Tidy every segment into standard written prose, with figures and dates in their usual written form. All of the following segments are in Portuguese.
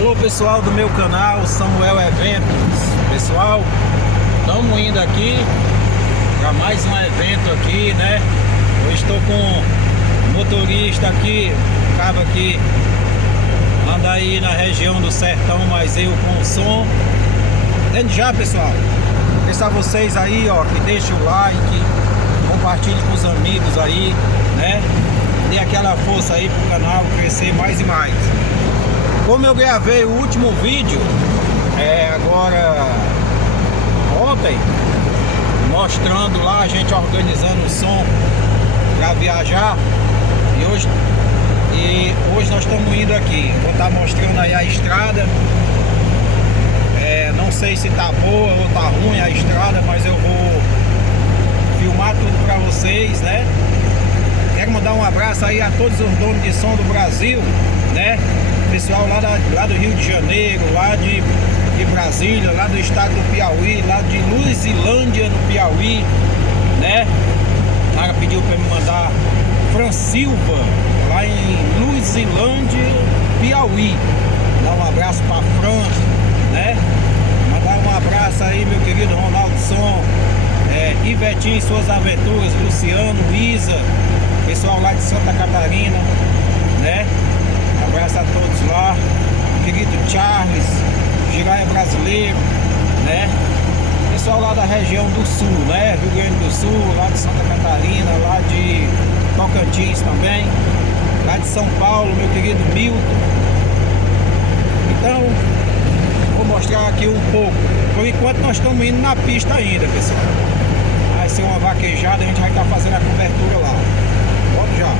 Alô pessoal do meu canal Samuel Eventos. Pessoal, estamos indo aqui para mais um evento aqui, né? Eu estou com um motorista aqui, um cara aqui anda aí na região do sertão, mas eu com o som. Desde já, pessoal, peço a vocês aí, ó, que deixem o like, compartilhe com os amigos aí, né? Dê aquela força aí pro canal crescer mais e mais. Como eu gravei o último vídeo, agora ontem, mostrando lá a gente organizando o som para viajar, e hoje nós estamos indo aqui. Vou estar mostrando aí a estrada. Não sei se tá boa ou tá ruim a estrada, mas eu vou filmar tudo para vocês, né? Quero mandar um abraço aí a todos os donos de som do Brasil, né? Pessoal lá do Rio de Janeiro, lá de Brasília, lá do estado do Piauí, lá de Luzilândia no Piauí, né? O cara pediu para me mandar Fran Silva, lá em Luzilândia, Piauí. Dar um abraço para Fran, né? Mandar um abraço aí, meu querido Ronaldo Som, Ivetinho e suas aventuras, Luciano, Isa, pessoal lá de Santa Catarina, né? Um abraço a todos lá, o querido Charles, Giraia Brasileiro, né? Pessoal lá da região do sul, né? Rio Grande do Sul, lá de Santa Catarina, lá de Tocantins também, lá de São Paulo, meu querido Milton. Então, vou mostrar aqui um pouco. Por enquanto nós estamos indo na pista ainda, pessoal. Vai ser uma vaquejada, a gente vai estar fazendo a cobertura lá. Volto já.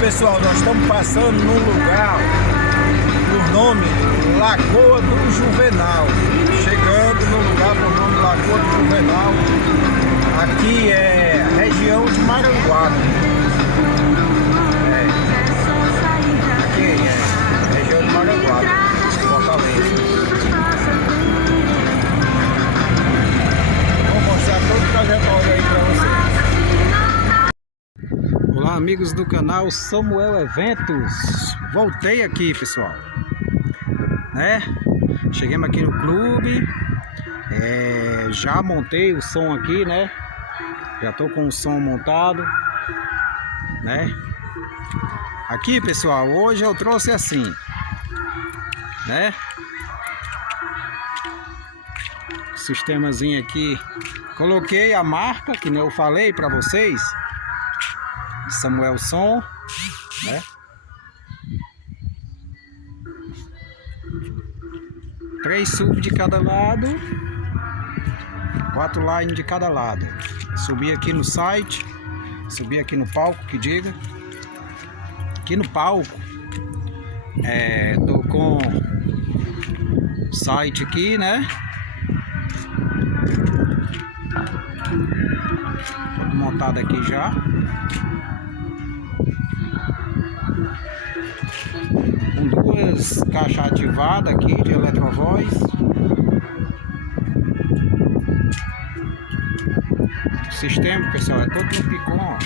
Pessoal, nós estamos passando num lugar por nome Lagoa do Juvenal. Chegando no lugar por nome Lagoa do Juvenal. Aqui é região de Maranguape. Aqui é região de Maranguape, Fortaleza. Vou mostrar todo o trajetório aí para vocês. Olá, amigos do canal Samuel Eventos. Voltei aqui, pessoal, né? Chegamos aqui no clube. Já montei o som aqui, né? Já tô com o som montado, né? Aqui, pessoal, hoje eu trouxe assim, né? Sistemazinho aqui. Coloquei a marca que eu falei para vocês, Samuel Som, né? Três sub de cada lado, 4 line de cada lado. Subi aqui no site, subi aqui no palco, que diga. Aqui no palco, tô com o site aqui, né? Tudo montado aqui já. Com 2 caixas ativadas aqui de Eletrovoz. O sistema, pessoal, é todo no Picon, ó.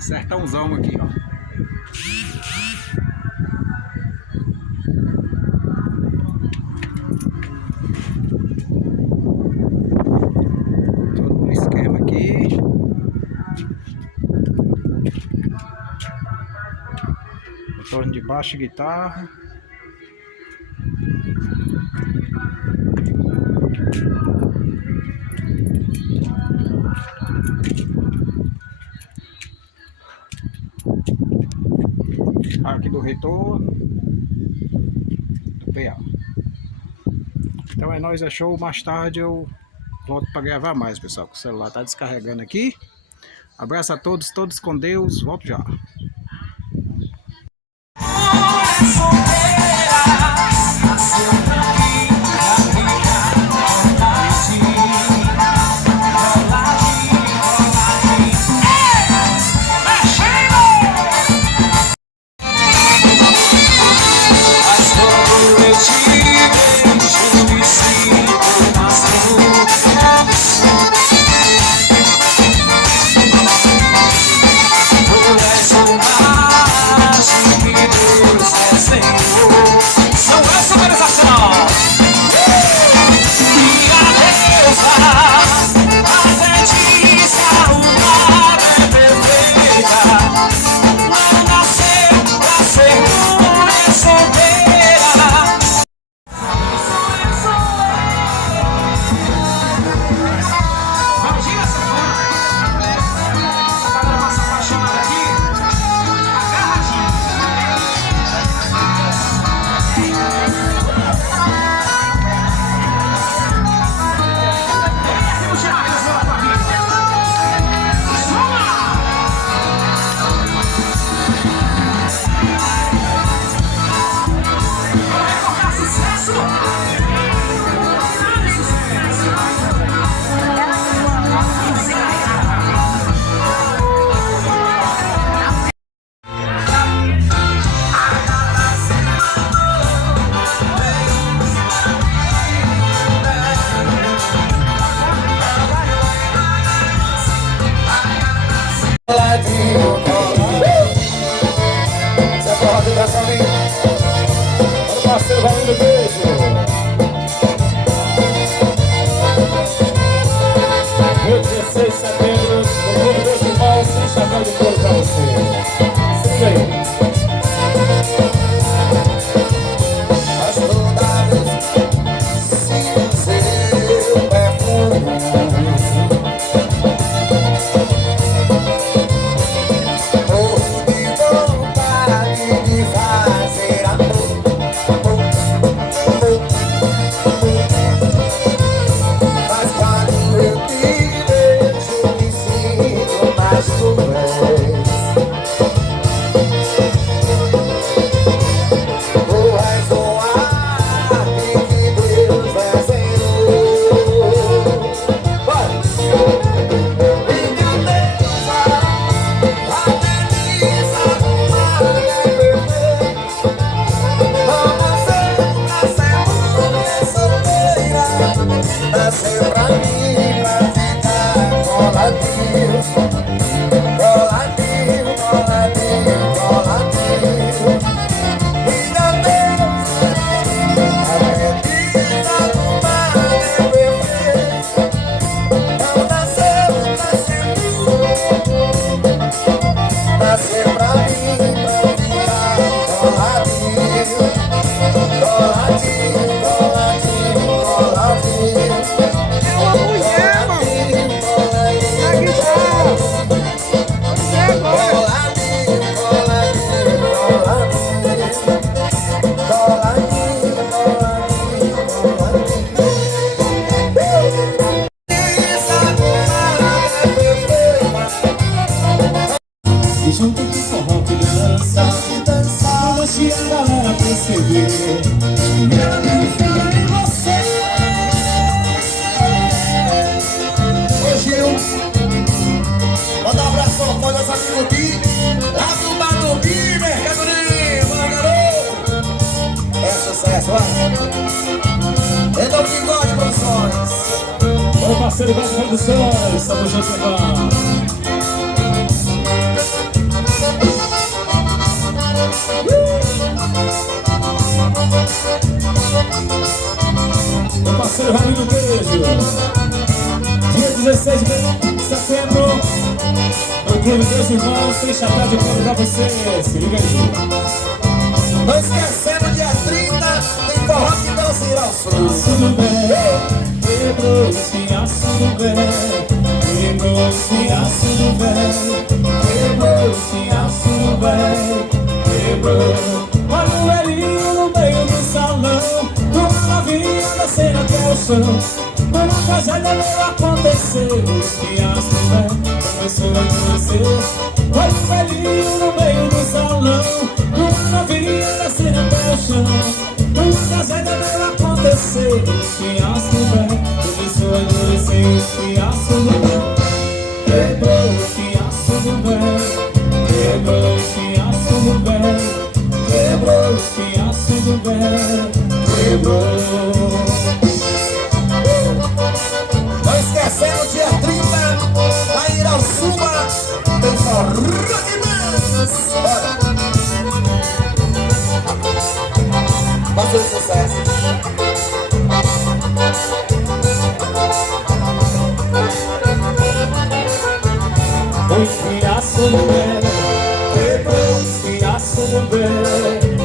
Sertãozão aqui, ó. Todo no esquema aqui. Retorno de baixo, guitarra. aqui do retorno do PA. Então é nóis, é show. Mais tarde eu volto para gravar mais, pessoal, que o celular tá descarregando aqui. Abraço a todos, todos com Deus. Volto já. Então que gosta de produções. Meu parceiro das produções, estamos juntos agora. Meu parceiro Raimundo Beijo. Dia 16 de setembro, no Clube Meus Irmãos, tem chapéu de couro pra você. Se liga aí. Não esquecendo, dia 30 tem forró que dança ao sul. Aço bem, quebrou-se, aço bem. Quebrou-se, aço bem. Quebrou-se, aço bem. quebrou. Olha o velhinho no meio do salão, uma novinha descendo até o chão. Uma tragédia veio acontecer, os fiascos do velho começou a endurecer. Olha o velhinho no meio do salão, uma novinha descendo até o chão. Uma tragédia veio acontecer, os fiascos do velho começou a endurecer. Os fiascos do velho quebrou, os fiascos do velho quebrou, os fiascos do velho quebrou, os fiascos do velho quebrou. Não esquecendo, dia 30, lá em Irauçuba, tem forró demais. Bora! Fazer sucesso. Os fiascos do velho quebrou, os fiascos do velho.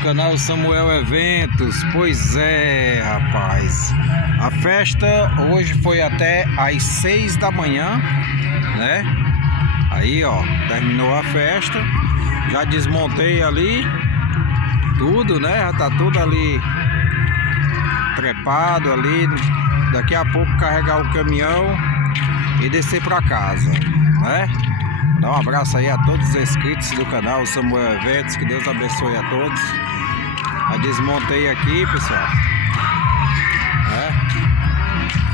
canal Samuel Eventos. Pois é, rapaz, a festa hoje foi até às 6 da manhã, né? Aí, ó, terminou a festa. Já desmontei ali tudo, né? Já tá tudo ali trepado ali. Daqui a pouco carregar o caminhão e descer para casa, né? Dá um abraço aí a todos os inscritos do canal Samuel Eventos, que Deus abençoe a todos. Já desmontei aqui, pessoal,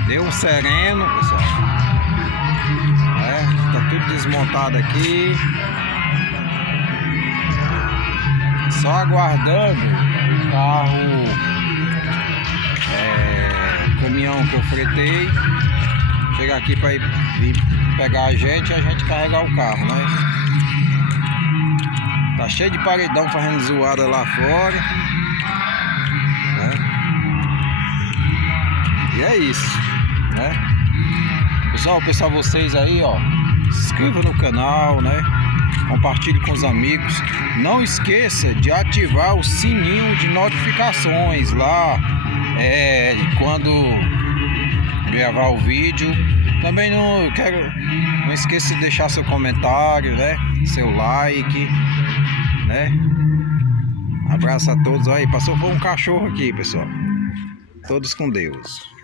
deu um sereno, pessoal, tá tudo desmontado aqui, só aguardando o carro, caminhão que eu fretei chegar aqui para vir pegar a gente e a gente carregar o carro, né? Tá cheio de paredão fazendo zoada lá fora, né? E é isso, né? Pessoal, vocês aí, ó, se inscreva no canal, né? Compartilhe com os amigos. Não esqueça de ativar o sininho de notificações lá, quando gravar o vídeo. Também não esqueça de deixar seu comentário, né? Seu like, né? Abraço a todos aí. Passou por um cachorro aqui, pessoal. Todos com Deus.